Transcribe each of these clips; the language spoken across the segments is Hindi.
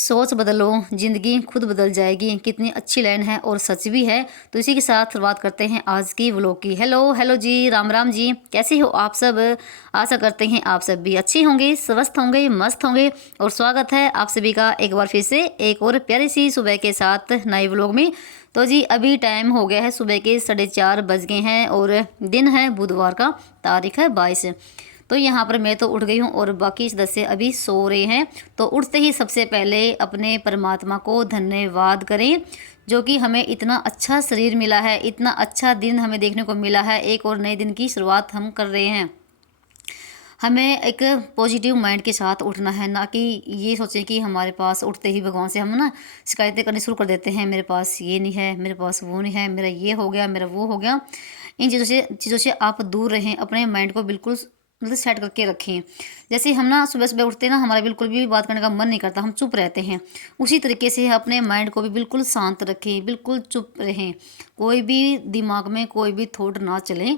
सोच बदलो, ज़िंदगी खुद बदल जाएगी। कितनी अच्छी लाइन है और सच भी है। तो इसी के साथ शुरुआत करते हैं आज की व्लॉग की। हेलो हेलो जी, राम राम जी, कैसे हो आप सब? आशा करते हैं आप सब भी अच्छे होंगे, स्वस्थ होंगे, मस्त होंगे। और स्वागत है आप सभी का एक बार फिर से एक और प्यारी सी सुबह के साथ नए व्लॉग में। तो जी अभी टाइम हो गया है, सुबह के 4:30 बज गए हैं और दिन है बुधवार का, तारीख है 22। तो यहाँ पर मैं तो उठ गई हूँ और बाकी सदस्य अभी सो रहे हैं। तो उठते ही सबसे पहले अपने परमात्मा को धन्यवाद करें, जो कि हमें इतना अच्छा शरीर मिला है, इतना अच्छा दिन हमें देखने को मिला है। एक और नए दिन की शुरुआत हम कर रहे हैं। हमें एक पॉजिटिव माइंड के साथ उठना है, ना कि ये सोचें कि हमारे पास उठते ही भगवान से हम ना शिकायतें करनी शुरू कर देते हैं। मेरे पास ये नहीं है, मेरे पास वो नहीं है, मेरा ये हो गया, मेरा वो हो गया। इन चीज़ों से आप दूर रहें, अपने माइंड को बिल्कुल मतलब सेट करके रखें। जैसे हम ना सुबह सुबह उठते हैं ना, हमारा बिल्कुल भी बात करने का मन नहीं करता, हम चुप रहते हैं। उसी तरीके से अपने माइंड को भी बिल्कुल शांत रखें, बिल्कुल चुप रहें, कोई भी दिमाग में कोई भी थॉट ना चले।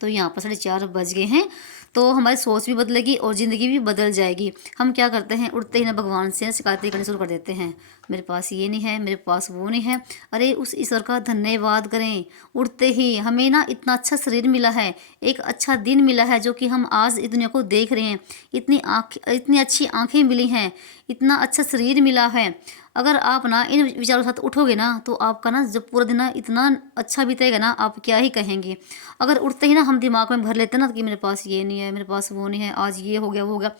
तो यहाँ पर 4:30 बज गए हैं। तो हमारी सोच भी बदलेगी और ज़िंदगी भी बदल जाएगी। हम क्या करते हैं, उठते ही ना भगवान से शिकायतें करनी शुरू कर देते हैं। मेरे पास ये नहीं है, मेरे पास वो नहीं है। अरे उस ईश्वर का धन्यवाद करें। उठते ही हमें ना इतना अच्छा शरीर मिला है, एक अच्छा दिन मिला है, जो कि हम आज इस दुनिया को देख रहे हैं। इतनी अच्छी आँखें मिली हैं, इतना अच्छा शरीर मिला है। अगर आप ना इन विचारों के साथ उठोगे ना, तो आपका ना जब पूरा दिन ना इतना अच्छा बीतेगा ना, आप क्या ही कहेंगे। अगर उठते ही ना हम दिमाग में भर लेते हैं ना कि मेरे पास ये नहीं है, मेरे पास वो नहीं है, आज ये हो गया वो हो गया,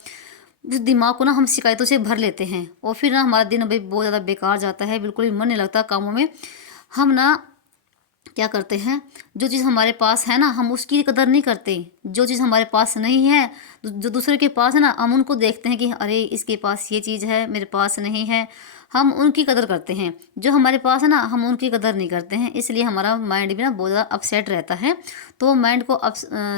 उस दिमाग को ना हम शिकायतों से भर लेते हैं और फिर ना हमारा दिन भाई बहुत ज़्यादा बेकार जाता है, बिल्कुल भी मन नहीं लगता कामों में। हम ना क्या करते हैं, जो चीज़ हमारे पास है ना, हम उसकी कदर नहीं करते। जो चीज़ हमारे पास नहीं है, जो दूसरे के पास है ना, हम उनको देखते हैं कि अरे इसके पास ये चीज़ है, मेरे पास नहीं है। हम उनकी कदर करते हैं, जो हमारे पास है ना, हम उनकी कदर नहीं करते हैं। इसलिए हमारा माइंड भी ना बहुत ज़्यादा अपसेट रहता है। तो माइंड को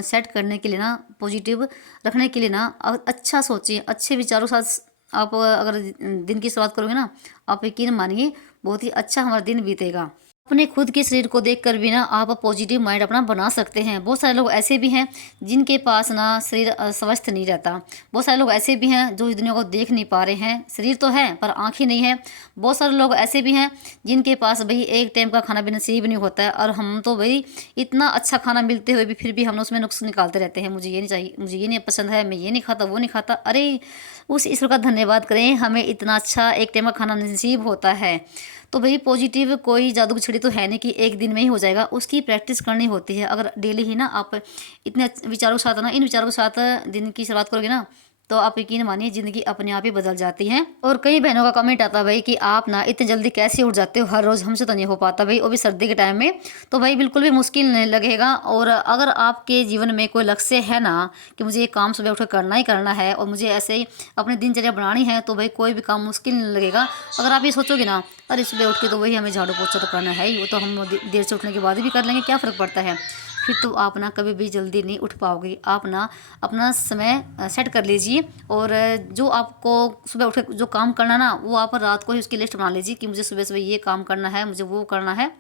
सेट करने के लिए ना, पॉजिटिव रखने के लिए ना, अच्छा सोचिए, अच्छे विचारों के साथ आप अगर दिन की शुरुआत करोगे ना, आप यकीन मानिए बहुत ही अच्छा हमारा दिन बीतेगा। अपने खुद के शरीर को देखकर भी ना आप पॉजिटिव माइंड अपना बना सकते हैं। बहुत सारे लोग ऐसे भी हैं जिनके पास ना शरीर स्वस्थ नहीं रहता। बहुत सारे लोग ऐसे भी हैं जो इस दुनिया को देख नहीं पा रहे हैं, शरीर तो है पर आंखें नहीं है। बहुत सारे लोग ऐसे भी हैं जिनके पास भाई एक टाइम का खाना भी नसीब नहीं होता है, और हम तो भाई इतना अच्छा खाना मिलते हुए भी फिर भी हम उसमें नुक्स निकालते रहते हैं। मुझे ये नहीं चाहिए, मुझे ये नहीं पसंद है, मैं ये नहीं खाता, वो नहीं खाता। अरे उस ईश्वर का धन्यवाद करें, हमें इतना अच्छा एक टाइम का खाना नसीब होता है। तो भाई पॉजिटिव कोई जादू की छड़ी तो है नहीं कि एक दिन में ही हो जाएगा, उसकी प्रैक्टिस करनी होती है। अगर डेली ही ना आप इतने विचारों के साथ ना, इन विचारों के साथ दिन की शुरुआत करोगे ना, तो आप यकीन मानिए ज़िंदगी अपने आप ही बदल जाती है। और कई बहनों का कमेंट आता है भाई कि आप ना इतनी जल्दी कैसे उठ जाते हो हर रोज़, हमसे तो नहीं हो पाता भाई, वो भी सर्दी के टाइम में। तो भाई बिल्कुल भी मुश्किल नहीं लगेगा। और अगर आपके जीवन में कोई लक्ष्य है ना कि मुझे ये काम सुबह उठकर करना ही करना है और मुझे ऐसे ही अपनी दिनचर्या बनानी है, तो भाई कोई भी काम मुश्किल नहीं लगेगा। अगर आप ये सोचोगे ना, अरे सुबह उठ के तो वही हमें झाड़ू पोछा तो करना है ही, वो तो हम देर से उठने के बाद भी कर लेंगे, क्या फ़र्क पड़ता है। फिर तो आप ना कभी भी जल्दी नहीं उठ पाओगे। आप ना अपना समय सेट कर लीजिए, और जो आपको सुबह उठ के जो काम करना ना, वो आप रात को ही उसकी लिस्ट बना लीजिए कि मुझे सुबह सुबह ये काम करना है, मुझे वो करना है।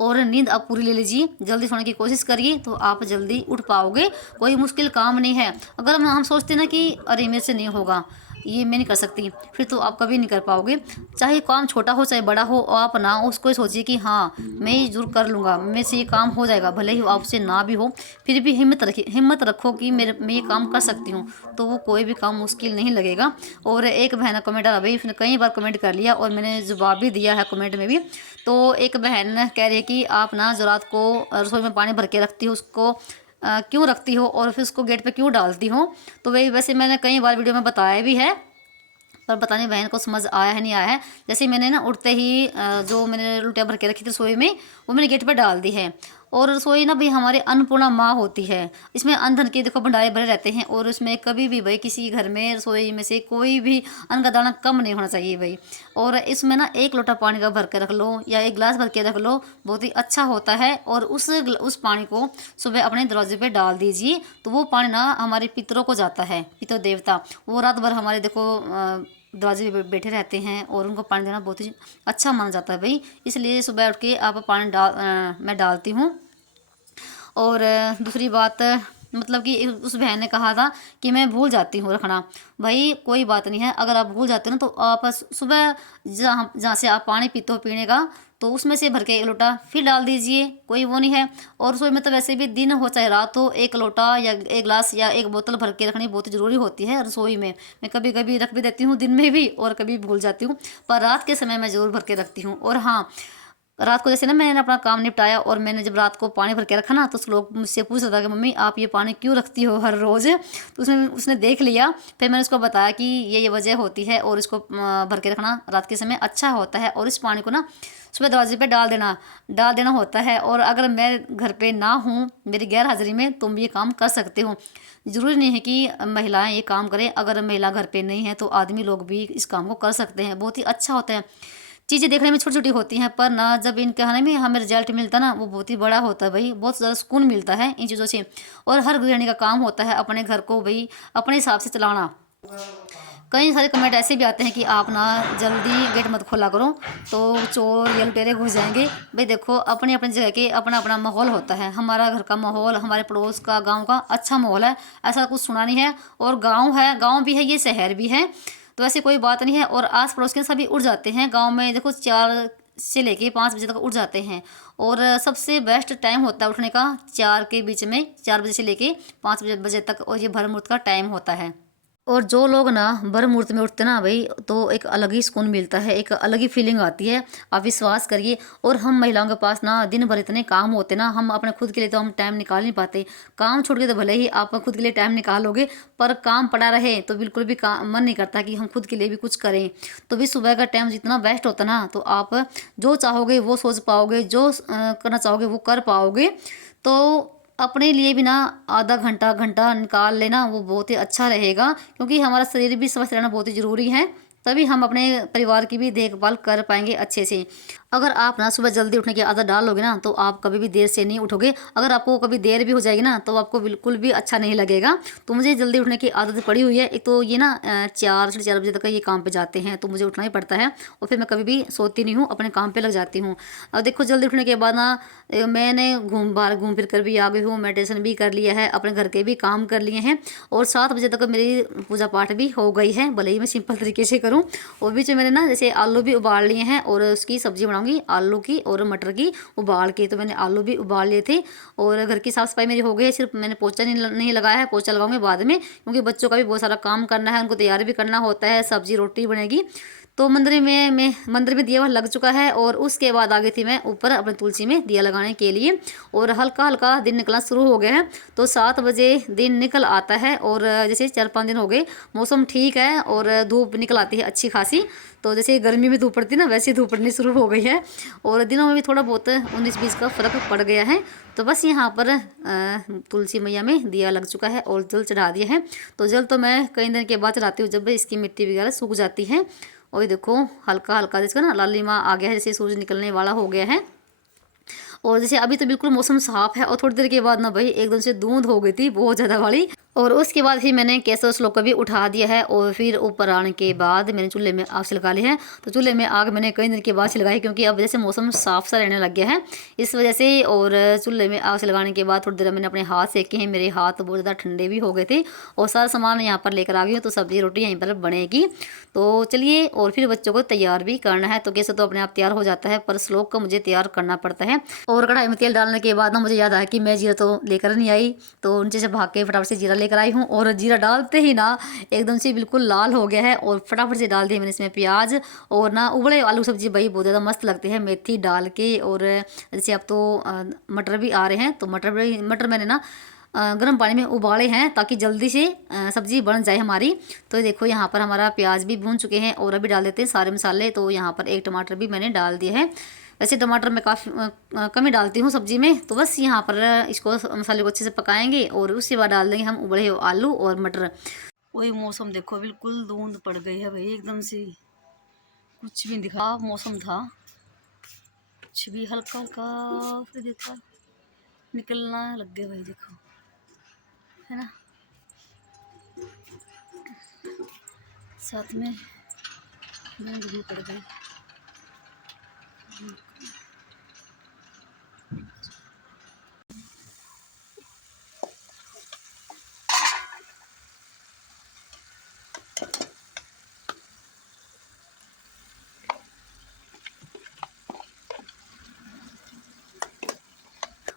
और नींद आप पूरी ले लीजिए, जल्दी सोने की कोशिश करिए, तो आप जल्दी उठ पाओगे। कोई मुश्किल काम नहीं है। अगर हम सोचते ना कि अरे मेरे से नहीं होगा, ये मैं नहीं कर सकती, फिर तो आप कभी नहीं कर पाओगे। चाहे काम छोटा हो चाहे बड़ा हो, आप ना उसको सोचिए कि हाँ मैं ये जरूर कर लूँगा, मेरे से ये काम हो जाएगा, भले ही आपसे ना भी हो। फिर भी हिम्मत रखो कि मैं ये काम कर सकती हूँ, तो वो कोई भी काम मुश्किल नहीं लगेगा। और एक बहन का कमेंट आ भाई, उसने कई बार कमेंट कर लिया और मैंने जवाब भी दिया है कमेंट में भी। तो एक बहन कह रही है कि आप ना जो रात को रसोई में पानी भर के रखती हो, उसको क्यों रखती हो और फिर उसको गेट पे क्यों डालती हो। तो वही वैसे मैंने कई बार वीडियो में बताया भी है, पर पता नहीं बहन को समझ आया है नहीं आया है। जैसे मैंने ना उठते ही जो मैंने रोटियां भर के रखी थी रसोई में, वो मैंने गेट पे डाल दी है। और रसोई ना भाई हमारी अन्नपूर्णा माँ होती है, इसमें अन्न धन के देखो भंडारे भरे रहते हैं, और उसमें कभी भी भाई किसी घर में रसोई में से कोई भी अन्न का दाना कम नहीं होना चाहिए भाई। और इसमें ना एक लोटा पानी का भर के रख लो या एक गिलास भर के रख लो, बहुत ही अच्छा होता है। और उस पानी को सुबह अपने दरवाजे पे डाल दीजिए, तो वो पानी ना हमारे पितरों को जाता है, पितृ देवता, वो रात भर हमारे देखो दरवाजे पे बैठे रहते हैं, और उनको पानी देना बहुत ही अच्छा माना जाता है भाई। इसलिए सुबह उठ के आप पानी मैं डालती हूँ। और दूसरी बात, मतलब कि उस बहन ने कहा था कि मैं भूल जाती हूँ रखना। भाई कोई बात नहीं है, अगर आप भूल जाते हो ना तो आप सुबह जहाँ जहाँ से आप पानी पीते हो पीने का, तो उसमें से भर के एक लोटा फिर डाल दीजिए, कोई वो नहीं है। और रसोई में तो वैसे भी दिन हो चाहे रात हो, एक लोटा या एक गिलास या एक बोतल भर के रखनी बहुत ज़रूरी होती है रसोई में। मैं कभी कभी रख भी देती हूँ दिन में भी और कभी भूल जाती हूँ, पर रात के समय मैं ज़रूर भर के रखती हूँ। और हाँ, रात को जैसे ना मैंने अपना काम निपटाया और मैंने जब रात को पानी भर के रखा ना, तो उस लोग मुझसे पूछ रहा था कि मम्मी आप ये पानी क्यों रखती हो हर रोज़। तो उसने देख लिया, फिर मैंने उसको बताया कि ये वजह होती है और इसको भर के रखना रात के समय अच्छा होता है। और इस पानी को ना सुबह दरवाजे पे डाल देना होता है। और अगर मैं घर पे ना हूँ, मेरी गैर हाजिरी में, तुम ये काम कर सकते हो। ज़रूरी नहीं है कि महिलाएं ये काम करें, अगर महिला घर पे नहीं है तो आदमी लोग भी इस काम को कर सकते हैं, बहुत ही अच्छा होता है। चीज़ें देखने में छोटी छोटी होती हैं, पर ना जब इनके खाने में हमें रिजल्ट मिलता है ना, वो बहुत ही बड़ा होता है भाई, बहुत ज़्यादा सुकून मिलता है इन चीज़ों से। और हर गृहिणी का काम होता है अपने घर को भाई अपने हिसाब से चलाना। कई सारे कमेंट ऐसे भी आते हैं कि आप ना जल्दी गेट मत खोला करो तो चोर या लुटेरे घुस जाएंगे। भाई देखो, अपनी अपनी जगह के अपना अपना माहौल होता है। हमारा घर का माहौल, हमारे पड़ोस का, गांव का अच्छा माहौल है, ऐसा कुछ सुना नहीं है। और गांव है, गांव भी है, ये शहर भी है, तो ऐसी कोई बात नहीं है। और आस पड़ोस के सभी उठ जाते हैं गाँव में, देखो 4 से लेके 5 बजे तक उठ जाते हैं। और सबसे बेस्ट टाइम होता है उठने का 4 के बीच में, 4 बजे से लेके 5 बजे तक, और ये भर मुहूर्त का टाइम होता है। और जो लोग ना ब्रह्म मुहूर्त में उठते ना भाई, तो एक अलग ही सुकून मिलता है, एक अलग ही फीलिंग आती है, आप विश्वास करिए। और हम महिलाओं के पास ना दिन भर इतने काम होते ना, हम अपने खुद के लिए तो हम टाइम निकाल नहीं पाते। काम छोड़ के तो भले ही आप खुद के लिए टाइम निकालोगे, पर काम पड़ा रहे तो बिल्कुल भी काम मन नहीं करता कि हम खुद के लिए भी कुछ करें। तो भी सुबह का टाइम जितना बेस्ट होता ना, तो आप जो चाहोगे वो सोच पाओगे, जो करना चाहोगे वो कर पाओगे। तो अपने लिए भी ना आधा घंटा घंटा निकाल लेना, वो बहुत ही अच्छा रहेगा, क्योंकि हमारा शरीर भी स्वस्थ रहना बहुत ही ज़रूरी है। तभी हम अपने परिवार की भी देखभाल कर पाएंगे अच्छे से। अगर आप ना सुबह जल्दी उठने की आदत डालोगे ना, तो आप कभी भी देर से नहीं उठोगे। अगर आपको कभी देर भी हो जाएगी ना, तो आपको बिल्कुल भी अच्छा नहीं लगेगा। तो मुझे जल्दी उठने की आदत पड़ी हुई है। एक तो ये ना 4 साढ़े 4 बजे तक ये काम पे जाते हैं, तो मुझे उठना ही पड़ता है। और फिर मैं कभी भी सोती नहीं हूँ, अपने काम पे लग जाती हूँ। अब देखो, जल्दी उठने के बाद ना मैंने बाहर घूम फिर कर भी आ गई हूँ, मेडिटेशन भी कर लिया है, अपने घर के भी काम कर लिए हैं। और 7 बजे तक मेरी पूजा पाठ भी हो गई है, भले ही मैं सिंपल तरीके से करूँ। और बीच में मैंने ना जैसे आलू भी उबाल लिए हैं, और उसकी सब्जी बनाऊंगी आलू की और मटर की उबाल के। तो मैंने आलू भी उबाल लिए थे। और घर की साफ़ सफाई मेरी हो गई है, सिर्फ मैंने पोछा नहीं लगाया है, पोछा लगाऊंगी बाद में, क्योंकि बच्चों का भी बहुत सारा काम करना है, उनको तैयार भी करना होता है, सब्जी रोटी बनेगी। तो मंदिर में दिया हुआ लग चुका है। और उसके बाद आ गई थी मैं ऊपर अपने तुलसी में दिया लगाने के लिए। और हल्का हल्का दिन निकलना शुरू हो गया है, तो 7 बजे दिन निकल आता है। और जैसे 4-5 दिन हो गए, मौसम ठीक है और धूप निकल आती है अच्छी खासी। तो जैसे गर्मी में धूप पड़ती है ना, वैसे धूप पड़नी शुरू हो गई है। और दिनों में भी थोड़ा बहुत 19-20 का फ़र्क पड़ गया है। तो बस यहाँ पर तुलसी मैया में दिया लग चुका है और जल चढ़ा दिया है। तो जल तो मैं कई दिन के बाद चढ़ाती हूँ, जब इसकी मिट्टी वगैरह सूख जाती है। और ये देखो, हल्का हल्का जिसका ना लालिमा आ गया है, जैसे सूरज निकलने वाला हो गया है। और जैसे अभी तो बिल्कुल मौसम साफ है, और थोड़ी देर के बाद ना भाई एकदम से धुंध हो गई थी बहुत ज़्यादा वाली। और उसके बाद फिर मैंने कैसे उस लोग को भी उठा दिया है। और फिर ऊपर आने के बाद मैंने चूल्हे में आग सिलगा ली है। तो चूल्हे में आग मैंने कई दिन के बाद सिलगाई, क्योंकि अब जैसे मौसम साफ सा रहने लग गया है इस वजह से। और चूल्हे में आग सिलगाने के बाद थोड़ी देर मैंने अपने हाथ सेके हैं, मेरे हाथ बहुत ज़्यादा ठंडे भी हो गए थे। और सारा सामान यहाँ पर लेकर आ गई हूँ, तो सब्जी रोटी यहीं पर बनेगी। तो चलिए, और फिर बच्चों को तैयार भी करना है। तो कैसे तो अपने आप तैयार हो जाता है, पर श्लोक को मुझे तैयार करना पड़ता है। और कढ़ाई में तेल डालने के बाद ना मुझे याद आया कि मैं जीरा तो लेकर नहीं आई, तो नीचे से भाग के फटाफट से जीरा लेकर आई हूँ। और जीरा डालते ही ना एकदम से बिल्कुल लाल हो गया है, और फटाफट से डाल दिया मैंने इसमें प्याज। और ना उबले आलू सब्जी भाई बहुत ज़्यादा मस्त लगती है मेथी डाल के। और जैसे अब तो मटर भी आ रहे हैं, तो मटर मैंने ना गर्म पानी में उबाले हैं, ताकि जल्दी से सब्ज़ी बन जाए हमारी। तो देखो, यहाँ पर हमारा प्याज भी भून चुके हैं, और अभी डाल देते हैं सारे मसाले। तो यहाँ पर एक टमाटर भी मैंने डाल दिया है। वैसे टमाटर मैं काफ़ी कम ही डालती हूँ सब्ज़ी में। तो बस यहाँ पर इसको मसाले को अच्छे से पकाएंगे, और उसके बाद डाल देंगे हम उबले हुए आलू और मटर। वही मौसम देखो, बिल्कुल धुंध पड़ गई है भाई एकदम से, कुछ भी नहीं दिखा मौसम था, कुछ भी हल्का हल्का फिर देखा निकलना लग गया भाई, देखो है ना, साथ में धुंध भी पड़ गई।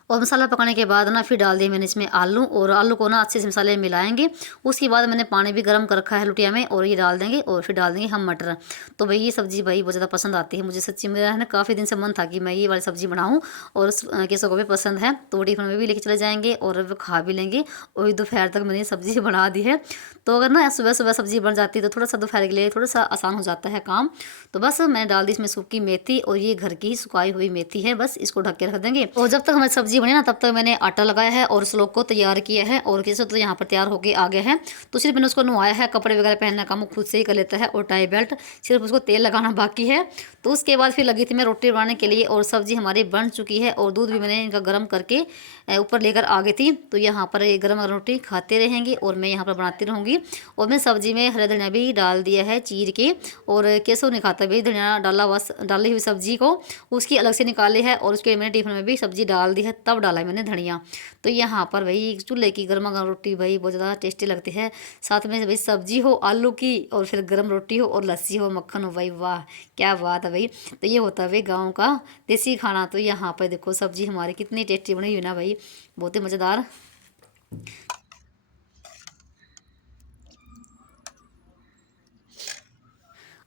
और मसाला पकाने के बाद ना फिर डाल दिए मैंने इसमें आलू, और आलू को ना अच्छे से मसाले में मिलाएंगे। उसके बाद मैंने पानी भी गर्म कर रखा है लुटिया में, और ये डाल देंगे, और फिर डाल देंगे हम मटर। तो भाई ये सब्ज़ी भाई बहुत ज़्यादा पसंद आती है मुझे, सच्ची मेरा है ना काफ़ी दिन से मन था कि मैं ये वाली सब्ज़ी बनाऊँ, और केसों को भी पसंद है, तो टिफिन में भी लेके चले जाएंगे और वो खा भी लेंगे। और दोपहर तक मैंने ये सब्ज़ी बना दी है। तो अगर ना सुबह सुबह सब्ज़ी बन जाती है तो थोड़ा सा दोपहर के लिए थोड़ा सा आसान हो जाता है काम। तो बस मैंने डाल दी इसमें सूखी मेथी, और ये घर की ही सुखाई हुई मेथी है, बस इसको ढक के रख देंगे। और जब तक हमारी सब्जी बनी ना तब तक मैंने आटा लगाया है और स्लोक को तैयार किया है, और कैसे तो यहाँ पर तैयार होके आ गया है। तो सिर्फ मैंने उसको नहवाया है, कपड़े वगैरह पहनना काम खुद से ही कर लेता है, और टाई बेल्ट, सिर्फ उसको तेल लगाना बाकी है। तो उसके बाद फिर लगी थी मैं रोटी बनाने के लिए, और सब्जी हमारी बन चुकी है, और दूध भी मैंने इनका गर्म करके ऊपर लेकर आ गई थी। तो यहाँ पर ये गर्म रोटी खाते रहेंगे और मैं यहाँ पर बनाती रहूँगी। और मैं सब्जी में हरा धनिया भी डाल दिया है चीर के, और कैसो नहीं खाता भाई धनिया डाला, बस डाली हुई सब्जी को उसकी अलग से निकाली है, और उसके मैंने टिफिन में भी सब्जी डाल दी है, तब डाला है मैंने धनिया। तो यहाँ पर भाई चूल्हे की गर्मा गर्म रोटी भाई बहुत ज़्यादा टेस्टी लगती है, साथ में भाई सब्जी हो आलू की, और फिर गर्म रोटी हो, और लस्सी हो, मक्खन हो, भाई वाह क्या बात है भाई। तो ये होता है भाई गाँव का देसी खाना। तो यहाँ पर देखो सब्जी हमारी कितनी टेस्टी बनी हुई ना भाई, बहुत ही मज़ेदार।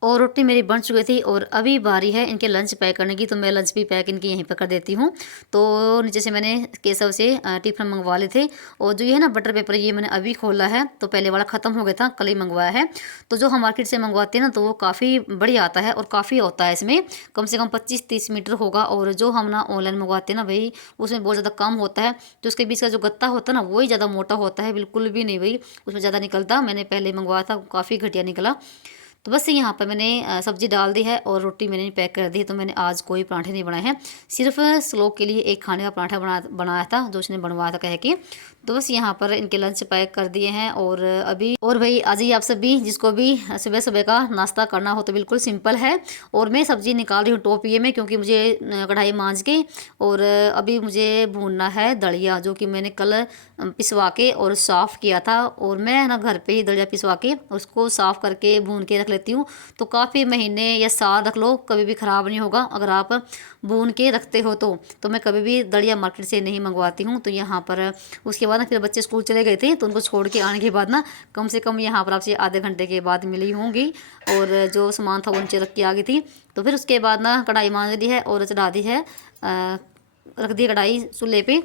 और रोटी मेरी बन चुकी थी, और अभी बारी है इनके लंच पैक करने की। तो मैं लंच भी पैक इनकी यहीं पर कर देती हूँ। तो नीचे से मैंने केसव से टिफिन मंगवा लिए थे, और जो ये है ना बटर पेपर, ये मैंने अभी खोला है, तो पहले वाला ख़त्म हो गया था, कल ही मंगवाया है। तो जो हम मार्केट से मंगवाते हैं ना तो वो काफ़ी बढ़िया आता है, और काफ़ी होता है इसमें, कम से कम 25-30 मीटर होगा। और जो हम ना ऑनलाइन मंगवाते हैं ना भाई, उसमें बहुत ज़्यादा कम होता है। तो उसके बीच का जो गत्ता होता है ना वही ज़्यादा मोटा होता है, बिल्कुल भी नहीं भाई उसमें ज़्यादा निकलता। मैंने पहले मंगवाया था, काफ़ी घटिया निकला। तो बस यहाँ पर मैंने सब्ज़ी डाल दी है, और रोटी मैंने पैक कर दी है। तो मैंने आज कोई पराठे नहीं बनाए हैं, सिर्फ श्लोक के लिए एक खाने का पराठा बनाया था, जो उसने बनवाया था कह के। तो बस यहाँ पर इनके लंच पैक कर दिए हैं। और अभी और भाई आज ही आप सब भी जिसको भी सुबह सुबह का नाश्ता करना हो तो बिल्कुल सिंपल है। और मैं सब्ज़ी निकाल रही हूँ टोपिए में, क्योंकि मुझे कढ़ाई मांज के, और अभी मुझे भूनना है दलिया, जो कि मैंने कल पिसवा के और साफ़ किया था। और मैं ना घर पे ही दलिया पिसवा के उसको साफ़ करके भून के रख लेती हूँ। तो काफ़ी महीने या साल रख लो, कभी भी ख़राब नहीं होगा अगर आप भून के रखते हो तो मैं कभी भी दलिया मार्केट से नहीं मंगवाती हूँ। तो यहाँ पर उसके बाद ना फिर बच्चे स्कूल चले गए थे, तो उनको छोड़ के आने के बाद ना कम से कम यहाँ पर आपसे आधे घंटे के बाद मिली होंगी, और जो सामान था वो नीचे रख के आ गई थी। तो फिर उसके बाद ना कढ़ाई मांज दी है, और चढ़ा दी है, रख दी कढ़ाई चूल्हे पे।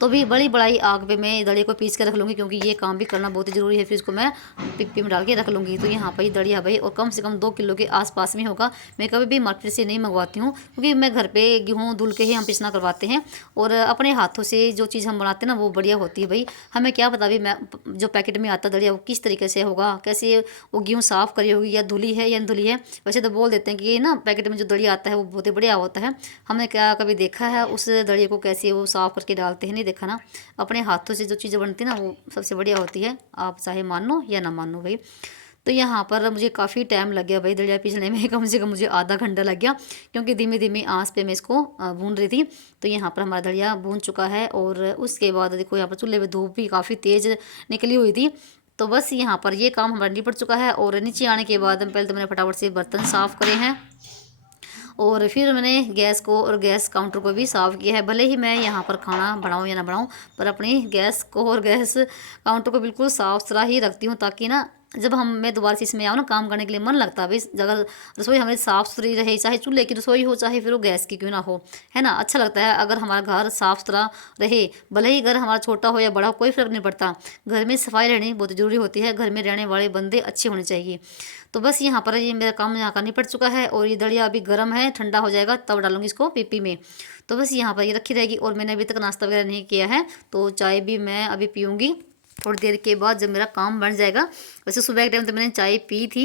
तो भी बड़ी बड़ाई आग पे मैं दड़िया को पीस के रख लूँगी, क्योंकि ये काम भी करना बहुत ही ज़रूरी है। फिर इसको मैं पिप्पी में डाल के रख लूँगी। तो यहाँ पर दड़िया भाई और कम से कम 2 किलो के आसपास में होगा। मैं कभी भी मार्केट से नहीं मंगवाती हूँ, क्योंकि मैं घर पे गेहूँ धुल के ही हम पिसना करवाते हैं, और अपने हाथों से जो चीज़ हम बनाते हैं ना वो बढ़िया होती है भाई। हमें क्या पता भी मैं जो पैकेट में आता दड़िया वो किस तरीके से होगा, कैसे वो गेहूँ साफ़ करी होगी, या धुली है या नहीं धुली है। वैसे तो बोल देते हैं कि ये ना पैकेट में जो दड़िया आता है वो बहुत ही बढ़िया होता है। हमने क्या कभी देखा है उस दड़िया को कैसे वो साफ़ करके डालते हैं, नहीं देखा ना। अपने हाथों से जो चीज़ें बनती है ना वो सबसे बढ़िया होती है, आप चाहे मानो या ना मानो भाई। तो यहाँ पर मुझे काफ़ी टाइम लग गया भाई दलिया पीसने में, कम से कम मुझे आधा घंटा लग गया, क्योंकि धीमी धीमी आंच पे मैं इसको भून रही थी। तो यहाँ पर हमारा दलिया भून चुका है, और उसके बाद देखो यहाँ पर चूल्हे पे धूप भी काफ़ी तेज़ निकली हुई थी। तो बस यहाँ पर ये काम हमारा निपट चुका है। और नीचे आने के बाद पहले तो मैंने फटाफट से बर्तन साफ़ करे हैं, और फिर मैंने गैस को और गैस काउंटर को भी साफ़ किया है। भले ही मैं यहाँ पर खाना बनाऊँ या ना बनाऊँ, पर अपनी गैस को और गैस काउंटर को बिल्कुल साफ़ सुथरा ही रखती हूँ, ताकि ना जब मैं दोबारा से इसमें आऊँ ना काम करने के लिए मन लगता है भाई। अगर रसोई हमारी साफ़ सुथरी रहे, चाहे चूल्हे की रसोई हो चाहे फिर वो गैस की क्यों ना हो, है ना, अच्छा लगता है अगर हमारा घर साफ़ सुथरा रहे। भले ही घर हमारा छोटा हो या बड़ा हो, कोई फ़र्क नहीं पड़ता, घर में सफाई रहनी बहुत ज़रूरी होती है। घर में रहने वाले बंदे अच्छे होने चाहिए। तो बस यहाँ पर ये मेरा काम यहाँ का निपट चुका है, और ये दलिया अभी गर्म है, ठंडा हो जाएगा तब डालूंगी इसको पीपी में। तो बस यहाँ पर ये रखी रहेगी। और मैंने अभी तक नाश्ता वगैरह नहीं किया है, तो चाय भी मैं अभी पीऊँगी थोड़ी देर के बाद जब मेरा काम बन जाएगा। वैसे सुबह के टाइम तो मैंने चाय पी थी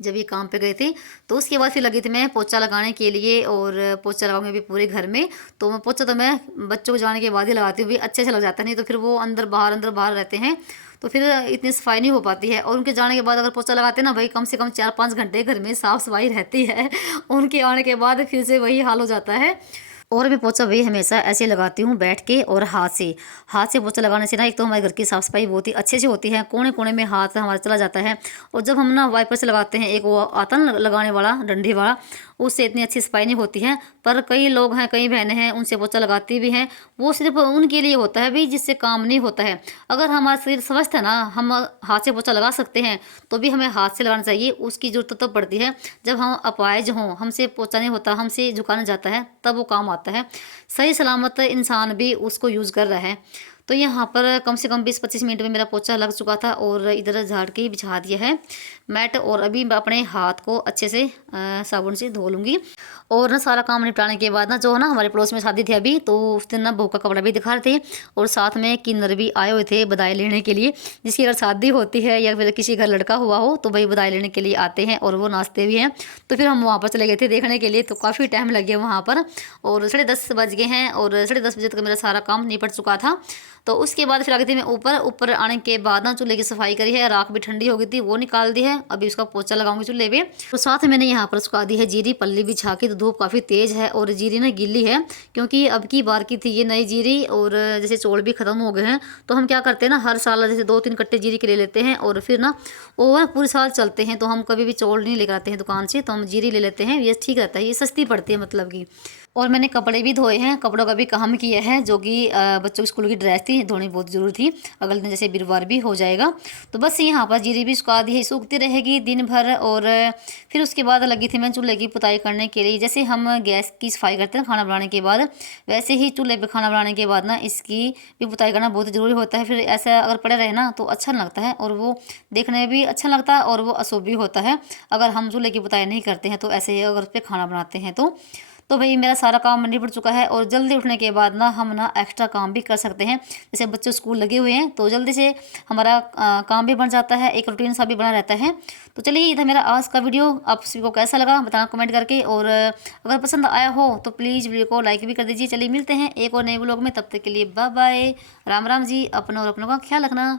जब ये काम पे गए थे। तो उसके बाद फिर लगी थी मैं पोछा लगाने के लिए, और पोछा लगाऊंगी अभी पूरे घर में। तो मैं पोछा तो मैं बच्चों को जाने के बाद ही लगाती हूँ, भी अच्छे से लग जाता है, नहीं तो फिर वो अंदर बाहर रहते हैं, तो फिर इतनी सफाई नहीं हो पाती है। और उनके जाने के बाद अगर पोछा लगाते हैं ना भाई, कम से कम 4-5 घंटे घर में साफ़ सफाई रहती है। उनके आने के बाद फिर से वही हाल हो जाता है। और मैं पोछा भी हमेशा ऐसे लगाती हूँ बैठ के और हाथ से पोछा लगाने से ना एक तो हमारे घर की साफ़ सफाई बहुत ही अच्छे से होती है, कोने कोने में हाथ हमारा चला जाता है। और जब हम ना वाइपर से लगाते हैं, एक वो आता ना लगाने वाला डंडे वाला, उससे इतनी अच्छी सफाई नहीं होती है। पर कई लोग हैं, कई बहनें हैं, उनसे पोछा लगाती भी हैं। वो सिर्फ उनके लिए होता है भी जिससे काम नहीं होता है। अगर हमारा शरीर स्वस्थ है ना, हम हाथ से पोछा लगा सकते हैं, तो भी हमें हाथ से लगाना चाहिए। उसकी ज़रूरत तब पड़ती है जब हम अपाहिज हों, हमसे पोछा नहीं होता, हमसे झुकाना जाता है, तब वो काम आता है। सही सलामत इंसान भी उसको यूज़ कर रहा है। तो यहाँ पर कम से कम 20-25 मिनट में मेरा पोछा लग चुका था और इधर झाड़ के बिछा दिया है मैट। और अभी मैं अपने हाथ को अच्छे से साबुन से धो लूँगी। और ना सारा काम निपटाने के बाद ना, जो है ना, हमारे पड़ोस में शादी थी अभी, तो उस दिन ना बहू का कपड़ा भी दिखा रहे थे और साथ में किन्नर भी आए हुए थे बधाई लेने के लिए। जिसकी अगर शादी होती है या फिर किसी घर लड़का हुआ हो तो भाई बधाई लेने के लिए आते हैं और वो नाचते भी हैं। तो फिर हम वहाँ पर चले गए थे देखने के लिए, तो काफ़ी टाइम लग गया वहाँ पर। और 10:30 बज गए हैं और 10:30 बजे तक मेरा सारा काम निपट चुका था। तो उसके बाद फिर आ गई थी मैं ऊपर आने के बाद ना चूल्हे की सफाई करी है, राख भी ठंडी हो गई थी, वो निकाल दी है। अभी उसका पोछा लगाऊंगी चूल्हे पे। तो साथ में मैंने यहाँ पर सुखा दी है जीरी, पल्ली बिछा के। तो धूप काफ़ी तेज़ है और जीरी ना गीली है, क्योंकि अब की बार की थी ये नई जीरी। और जैसे चौल भी ख़त्म हो गए हैं, तो हम क्या करते हैं ना, हर साल जैसे 2-3 कट्टे जीरी के ले लेते हैं और फिर ना वो है पूरे साल चलते हैं। तो हम कभी भी चौल नहीं लेकर आते हैं दुकान से, तो हम जीरी ले लेते हैं। ये ठीक रहता है, ये सस्ती पड़ती है मतलब की। और मैंने कपड़े भी धोए हैं, कपड़ों का भी काम किया है, जो कि बच्चों की स्कूल की ड्रेस थी, धोनी बहुत ज़रूरी थी। अगले दिन जैसे वीरवार भी हो जाएगा। तो बस यहाँ पर जीरी भी सुखा दी है, सूखती रहेगी दिन भर। और फिर उसके बाद लगी थी मैं चूल्हे की पुताई करने के लिए। जैसे हम गैस की सफाई करते हैं खाना बनाने के बाद, वैसे ही चूल्हे पर खाना बनाने के बाद ना इसकी भी पुताई करना बहुत ज़रूरी होता है। फिर ऐसा अगर पड़े रहे ना तो अच्छा नहीं लगता है, और वो देखने में भी अच्छा लगता है और वो अशुभ भी होता है अगर हम चूल्हे की पुताई नहीं करते हैं। तो ऐसे ही अगर उस पर खाना बनाते हैं तो भाई मेरा सारा काम निपट चुका है। और जल्दी उठने के बाद ना हम ना एक्स्ट्रा काम भी कर सकते हैं। जैसे बच्चे स्कूल लगे हुए हैं तो जल्दी से हमारा काम भी बन जाता है, एक रूटीन सा भी बना रहता है। तो चलिए, ये था मेरा आज का वीडियो। आप सभी को कैसा लगा बताना कमेंट करके। और अगर पसंद आया हो तो प्लीज़ वीडियो को लाइक भी कर दीजिए। चलिए मिलते हैं एक और नए व्लॉग में, तब तक के लिए बाय बाय। राम राम जी। अपनों और अपनों का ख्याल रखना।